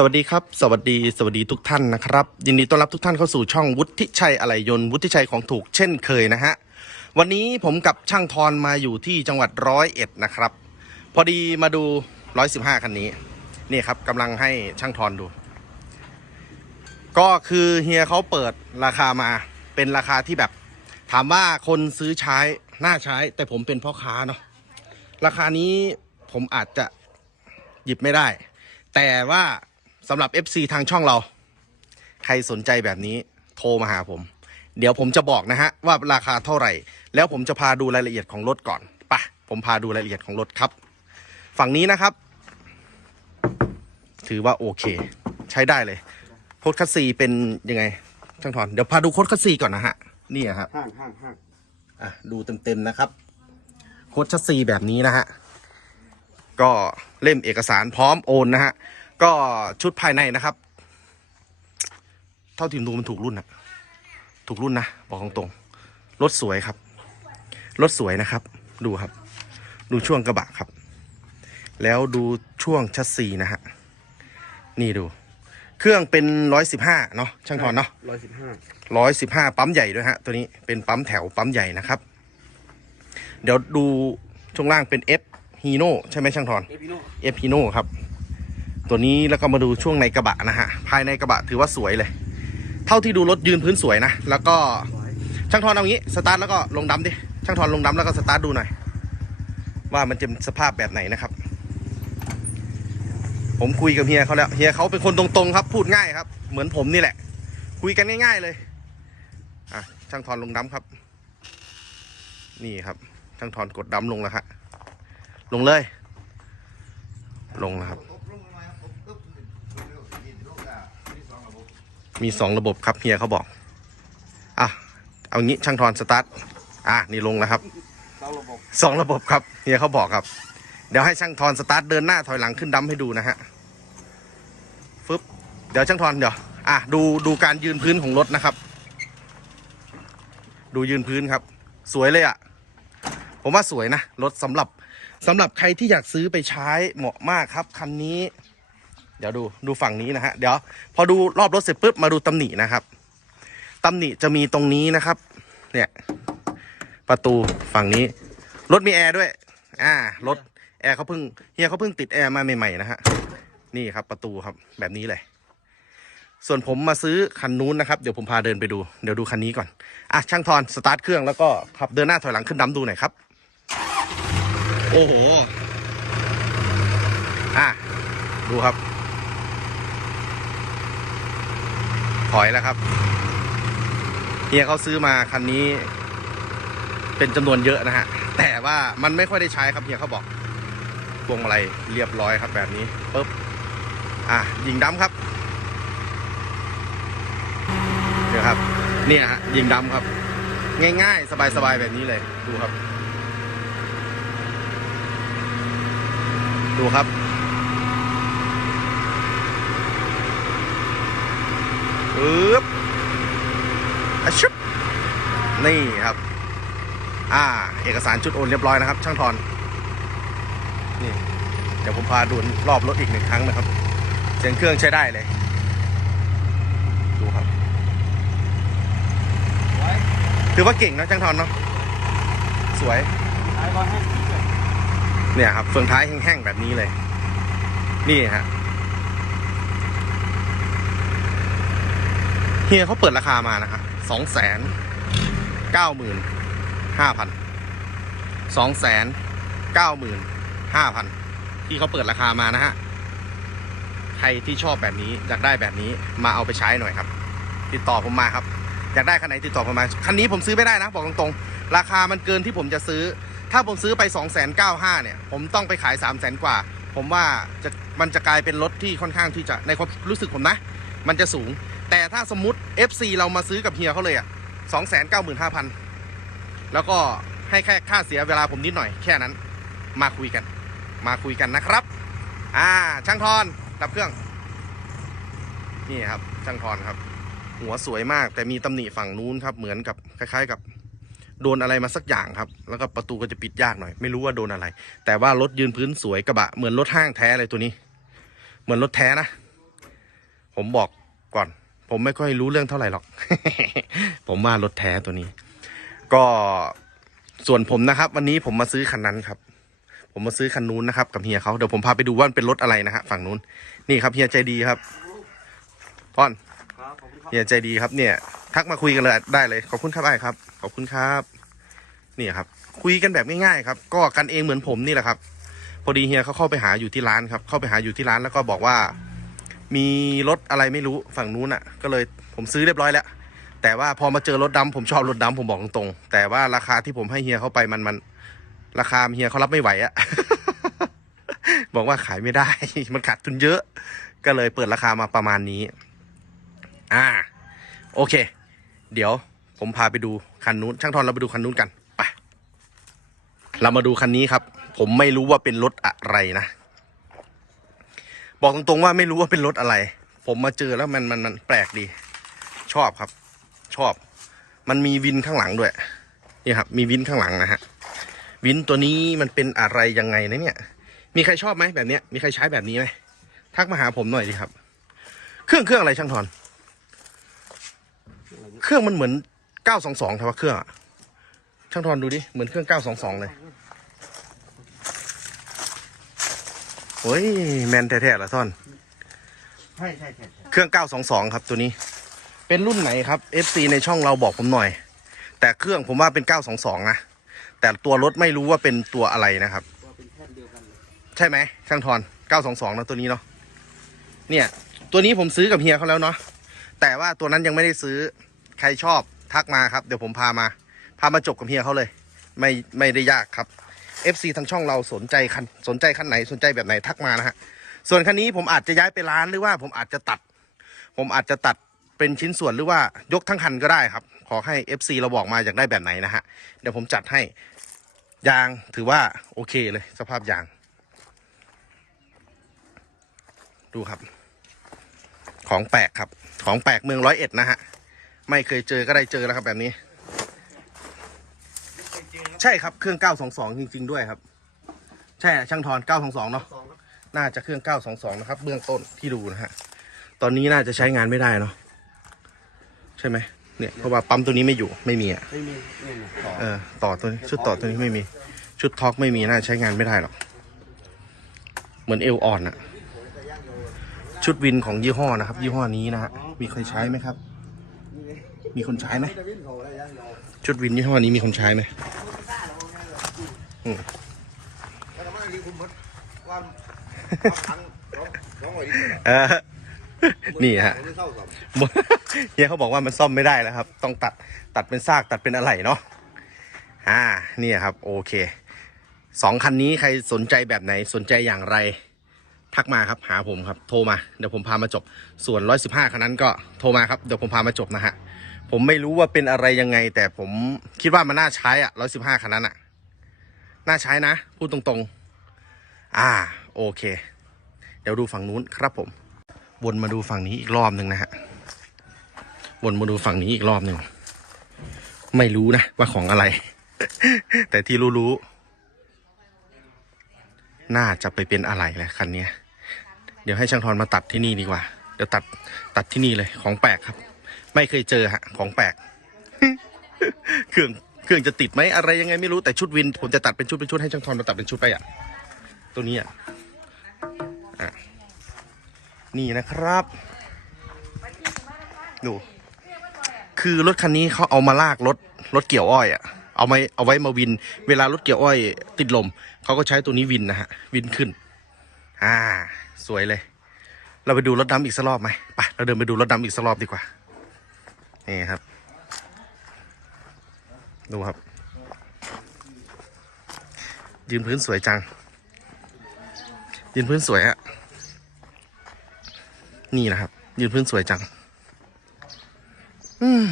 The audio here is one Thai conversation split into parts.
สวัสดีครับ สวัสดีสวัสดีทุกท่านนะครับ ยินดีต้อนรับทุกท่านเข้าสู่ช่องวุฒิชัยอะไหลยนต์วุฒิชัยของถูกเช่นเคยนะฮะวันนี้ผมกับช่างทอนมาอยู่ที่จังหวัดร้อยเอ็ดนะครับ พอดีมาดูร้อยสิบห้าคันนี้นี่ครับกำลังให้ช่างทอนดู ก็คือเฮียเขาเปิดราคามาเป็นราคาที่แบบ ถามว่าคนซื้อใช้น่าใช้ แต่ผมเป็นพ่อค้าเนาะราคานี้ผมอาจจะหยิบไม่ได้ แต่ว่า สำหรับ FC ทางช่องเรา ใครสนใจแบบนี้โทรมาหาผม เดี๋ยวผมจะบอกนะฮะ ว่าราคาเท่าไหร่ แล้วผมจะพาดูรายละเอียดของรถก่อนไปะผมพาดูรายละเอียดของรถครับ ฝั่งนี้นะครับ ถือว่าโอเค ใช้ได้เลยโค้ดคัสซีเป็นยังไงช่างถอนเดี๋ยวพาดูโค้ดคัสซีก่อนนะฮะนี่อะครับห้างห้างห้างอะดูเต็มๆนะครับโค้ดชัสซีแบบนี้นะฮะก็เล่มเอกสารพร้อมโอนนะฮะ ก็ชุดภายในนะครับ เท่าที่ดูมันถูกรุ่นอะถูกรุ่นนะ บอกตรงๆรถสวยครับ รถสวยนะครับ ดูครับ ดูช่วงกระบะครับ แล้วดูช่วงชัสซีนะฮะ นี่ดู เครื่องเป็นร้อยสิบห้าเนาะช่างทอนเนาะร้อยสิบห้าร้อยสิบห้าปั๊มใหญ่ด้วยฮะ ตัวนี้เป็นปั๊มแถวปั๊มใหญ่นะครับ เดี๋ยวดูช่วงล่างเป็น F Hino ใช่ไหมช่างทอนเอพิโน F Hino ครับ ตัวนี้แล้วก็มาดูช่วงในกระบะนะฮะ ภายในกระบะถือว่าสวยเลย เท่าที่ดูรถยืนพื้นสวยนะ แล้วก็ช่างทอนเอางี้สตาร์ทแล้วก็ลงดำดิ ช่างทอนลงดำแล้วก็สตาร์ทดูหน่อย ว่ามันจะสภาพแบบไหนนะครับ ผมคุยกับเฮียเขาแล้วเฮียเขาเป็นคนตรงๆครับ พูดง่ายครับ เหมือนผมนี่แหละ คุยกันง่าย ๆเลยอะช่างทอนลงดำครับ นี่ครับ ช่างทอนกดดำลงแล้วครับลงเลย ลงแล้วครับ มีสองระบบครับเฮียเขาบอก อะ เอางี้ช่างทอนสตาร์ท อะ นี่ลงแล้วครับเราระบบสองระบบครับเฮียเขาบอกครับ เดี๋ยวให้ช่างทอนสตาร์ทเดินหน้าถอยหลังขึ้นดัมให้ดูนะฮะ ฟึบ เดี๋ยวช่างทอนเดี๋ยว อะ ดูดูการยืนพื้นของรถนะครับ ดูยืนพื้นครับ สวยเลยอะ่ะ ผมว่าสวยนะ รถสำหรับสำหรับใครที่อยากซื้อไปใช้เหมาะมากครับคันนี้ เดี๋ยวดูดูฝั่งนี้นะฮะเดี๋ยวพอดูรอบรถเสร็จปุ๊บมาดูตำหนินะครับตำหนิจะมีตรงนี้นะครับ เนี่ย ประตูฝั่งนี้ รถมีแอร์ด้วย อ่ารถแอร์เขาเพิ่งเฮียเขาเพิ่งติดแอร์มาใหม่ๆนะฮะนี่ครับประตูครับแบบนี้เลย ส่วนผมมาซื้อคันนู้นนะครับเดี๋ยวผมพาเดินไปดูเดี๋ยวดูคันนี้ก่อนอะช่างทอนสตาร์ทเครื่องแล้วก็ขับเดินหน้าถอยหลังขึ้นดำดูหน่อยครับ โอ้โหอะดูครับ ถอยแล้วครับเฮียเขาซื้อมาคันนี้ เป็นจำนวนเยอะนะฮะ แต่ว่ามันไม่ค่อยได้ใช้ครับเฮียเขาบอกพวงมาลัยเรียบร้อยครับแบบนี้ปุ๊บอะยิงดำครับเดี๋ยวครับ เนี่ยฮะยิงดำครับ ง่ายๆ สบายๆแบบนี้เลย ดูครับ ดูครับ ปึ๊บอะชุบนี่ครับ อ่า เอกสารชุดโอนเรียบร้อยนะครับ ช่างทอน นี่ เดี๋ยวผมพาดูรอบรถอีกหนึ่งครั้งนะครับ เสียงเครื่องใช้ได้เลย ดูครับไว้ถือว่าเก่งนะช่างทอนเนาะ สวยท้ายร้อยห้าสิบเลยเนี่ยครับเฟืองท้ายแห้งๆแบบนี้เลย นี่ฮะ เฮียเขาเปิดราคามานะฮะสองแสนเก้าหมื่นห้าพันสองแสนเก้าหมื่นห้าพันที่เขาเปิดราคามานะฮะ ใครที่ชอบแบบนี้อยากได้แบบนี้มาเอาไปใช้หน่อยครับ ติดต่อผมมาครับ อยากได้คันไหนติดต่อผมมา คันนี้ผมซื้อไม่ได้นะ บอกตรงๆ ราคามันเกินที่ผมจะซื้อ ถ้าผมซื้อไป2 9 0 0 0เนี่ย ผมต้องไปขาย3 0 0 0 0 0กว่า ผมว่าจะมันจะกลายเป็นรถที่ค่อนข้างที่จะในความรู้สึกผมนะ มันจะสูง แต่ถ้าสมมติ FC เรามาซื้อกับเฮียเขาเลยอะ2 9 5 0 0 0แล้วก็ให้แค่ค่าเสียเวลาผมนิดหน่อยแค่นั้น มาคุยกัน มาคุยกันนะครับ อ่า ช่างทอนรับเครื่อง นี่ครับ ช่างทอนครับ หัวสวยมาก แต่มีตำหนิฝั่งนู้นครับ เหมือนกับคล้าย ๆ กับโดนอะไรมาสักอย่างครับ แล้วก็ประตูก็จะปิดยากหน่อย ไม่รู้ว่าโดนอะไร แต่ว่ารถยืนพื้นสวยกระบะ เหมือนรถห้างแท้เลยตัวนี้ เหมือนรถแท้นะ ผมบอกก่อน ผมไม่ค่อยรู้เรื่องเท่าไหร่หรอก ผมว่ารถแท้ตัวนี้ ก็ส่วนผมนะครับ วันนี้ผมมาซื้อคันนั้นครับ ผมมาซื้อคันนู้นนะครับ กับเฮียเขาเดี๋ยวผมพาไปดูว่ามันเป็นรถอะไรนะฮะฝั่งนู้นนี่ครับเฮียใจดีครับพ่อนครับขอบคุณครับเฮียใจดีครับเนี่ย ทักมาคุยกันเลยได้เลยขอบคุณครับไอ้ครับ ขอบคุณครับนี่ครับ คุยกันแบบง่ายๆครับ ก็กันเองเหมือนผมนี่แหละครับ พอดีเฮียเขาเข้าไปหาอยู่ที่ร้านครับ เข้าไปหาอยู่ที่ร้านแล้วก็บอกว่า มีรถอะไรไม่รู้ฝั่งนู้นอะ ก็เลยผมซื้อเรียบร้อยแล้ว แต่ว่าพอมาเจอรถดำผมชอบรถดำผมบอกตรงๆแต่ว่าราคาที่ผมให้เฮียเขาไปมันมัน ราคาเฮียเขารับไม่ไหวอะบอกว่าขายไม่ได้ มันขาดทุนเยอะ ก็เลยเปิดราคามาประมาณนี้ อ่า โอเค เดี๋ยวผมพาไปดูคันนู้น ช่างทอนเราไปดูคันนู้นกัน ไป เรามาดูคันนี้ครับ ผมไม่รู้ว่าเป็นรถอะไรนะ บอกตรงๆว่าไม่รู้ว่าเป็นรถอะไร ผมมาเจอแล้วมันมันมันแปลกดี ชอบครับ ชอบ มันมีวินข้างหลังด้วยนี่ครับ มีวินข้างหลังนะฮะวินตัวนี้มันเป็นอะไรยังไงนะเนี่ย มีใครชอบไหมแบบเนี้ย มีใครใช้แบบนี้ไหมทักมาหาผมหน่อยดิครับ เครื่องเครื่องอะไรช่างทอน เครื่องมันเหมือน922แต่ว่าเครื่องช่างทอนดูดิ เหมือนเครื่อง922เลย โอ้ยแมนแท้ๆละท่อน ใช่ใช่ใช่เครื่อง 922 ครับตัวนี้ เป็นรุ่นไหนครับ FC ในช่องเราบอกผมหน่อย แต่เครื่องผมว่าเป็น 922 นะ แต่ตัวรถไม่รู้ว่าเป็นตัวอะไรนะครับตัวเป็นแท่นเดียวกันเลยใช่ไหมช่างทอน 922นะตัวนี้เนาะ เนี่ย ตัวนี้ผมซื้อกับเฮียเขาแล้วเนาะ แต่ว่าตัวนั้นยังไม่ได้ซื้อ ใครชอบทักมาครับ เดี๋ยวผมพามา พามาจบกับเฮียเขาเลย ไม่ไม่ได้ยากครับ FC ทางช่องเราสนใจคันสนใจคันไหนสนใจแบบไหนทักมานะฮะส่วนคันนี้ผมอาจจะย้ายไปร้านหรือว่าผมอาจจะตัด ผมอาจจะตัดเป็นชิ้นส่วนหรือว่ายกทั้งคันก็ได้ครับ ขอให้ FC เราบอกมาอยากได้แบบไหนนะฮะเดี๋ยวผมจัดให้ยางถือว่าโอเคเลยสภาพยาง ดูครับ ของแปลกครับ ของแปลกเมืองร้อยเอ็ดนะฮะไม่เคยเจอก็ได้เจอแล้วครับแบบนี้ ใช่ครับเครื่อง 922 จริง ๆ ด้วยครับ ใช่ช่างทอน 922 เนาะสองครับน่าจะเครื่อง 922 นะครับ เบื้องต้นที่ดูนะฮะ ตอนนี้น่าจะใช้งานไม่ได้เนาะใช่ไหมเนี่ยเพราะว่าปั๊มตัวนี้ไม่อยู่ไม่มีอะไม่มีนี่นะต่อเออต่อตัวนี้ชุดต่อตัวนี้ไม่มี ชุดท็อกไม่มีน่าใช้งานไม่ได้หรอกเหมือนเอลอ่อนอะชุดวินของยี่ห้อนะครับ ยี่ห้อนี้นะฮะมีใครใช้ไหมครับ มีคนใช้ไหมชุดวินยี่ห้อนี้มีคนใช้ไหม เออนี่ฮะเฮียเขาบอกว่ามันซ่อมไม่ได้แล้วครับ ต้องตัดตัดเป็นซากตัดเป็นอะไรเนาะอ่านี่ครับ โอเคสองคันนี้ใครสนใจแบบไหนสนใจอย่างไร ทักมาครับหาผมครับ โทรมาเดี๋ยวผมพามาจบ ส่วนร้อยสิบห้าคันนั้นก็โทรมาครับเดี๋ยวผมพามาจบนะฮะผมไม่รู้ว่าเป็นอะไรยังไง แต่ผมคิดว่ามันน่าใช้อะร้อยสิบห้าคันนั้นอะ น่าใช้นะ พูดตรงๆ อ่า โอเค เดี๋ยวดูฝั่งนู้นครับผม วนมาดูฝั่งนี้อีกรอบหนึ่งนะฮะ วนมาดูฝั่งนี้อีกรอบหนึ่ง ไม่รู้นะ ว่าของอะไร แต่ที่รู้ๆ น่าจะไปเป็นอะไรแหละคันนี้ เดี๋ยวให้ช่างทอนมาตัดที่นี่ดีกว่า เดี๋ยวตัดตัดที่นี่เลยของแปลกครับ ไม่เคยเจอฮะ ของแปลกเครื่อง เครื่องจะติดไหมอะไรยังไงไม่รู้แต่ชุดวินผมจะตัดเป็นชุดเป็นชุดให้ช่างทอนมาตัดเป็นชุดไปอะ ตัวนี้อะอะนี่นะครับ ดู คือรถคันนี้เขาเอามาลากรถรถเกี่ยวอ้อยอะเอาไว้เอาไว้มาวิน เวลารถเกี่ยวอ้อย ติดลมเขาก็ใช้ตัวนี้วินนะฮะ วินขึ้น อ่า สวยเลย เราไปดูรถดำอีกสักรอบไหมไปเราเดินไปดูรถดำอีกสักรอบดีกว่านี่ครับ ดูครับ ยืนพื้นสวยจัง ยืนพื้นสวยอะนี่นะครับ ยืนพื้นสวยจัง อืม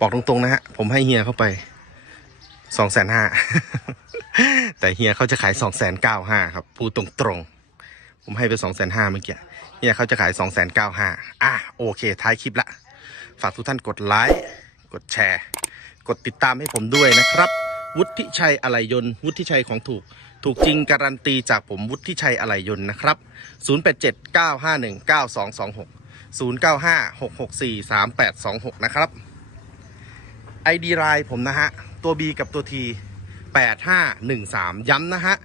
บอกตรงๆนะฮะ ผมให้เฮียเข้าไปสองแสนห้าแต่เฮียเขาจะขายสองแสนเก้าห้าครับ พูดตรงๆ ผมให้ไปสองแสนห้าเมื่อกี้เฮียเขาจะขายสองแสนเก้าห้าอะโอเค ท้ายคลิปละ ฝากทุกท่านกดไลค์กดแชร์ กดติดตามให้ผมด้วยนะครับ วุฒิชัยอะไหลยนต์ วุฒิชัยของถูก ถูกจริงการันตีจากผมวุฒิชัยอะไหลยนต์นะครับ 0879519226 0956643826 นะครับ ID ไลน์ผมนะฮะ ตัว B กับตัว T 8513 ย้ำนะฮะ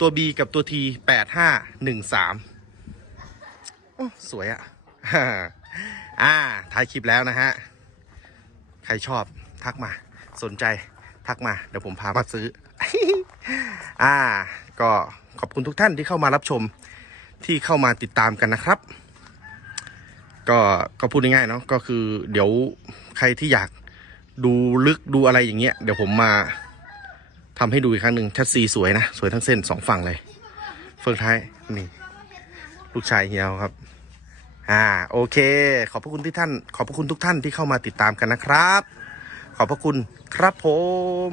ตัว B กับตัว T 8513โอ้สวยอะ อ่าท้ายคลิปแล้วนะฮะ ใครชอบทักมา สนใจทักมา เดี๋ยวผมพามาซื้อ อ่า ก็ขอบคุณทุกท่านที่เข้ามารับชมที่เข้ามาติดตามกันนะครับ ก็ก็พูดง่ายๆเนาะก็คือ เดี๋ยวใครที่อยากดูลึกดูอะไรอย่างเงี้ย เดี๋ยวผมมาทำให้ดูอีกครั้งหนึ่งชัดซีสวยนะ สวยทั้งเส้นสองฝั่งเลย เฟืองท้ายนี่ ลูกชายเฮียวครับ อ่าโอเค ขอบพระคุณที่ท่าน ขอบพระคุณทุกท่านที่เข้ามาติดตามกันนะครับ ขอบพระคุณครับผม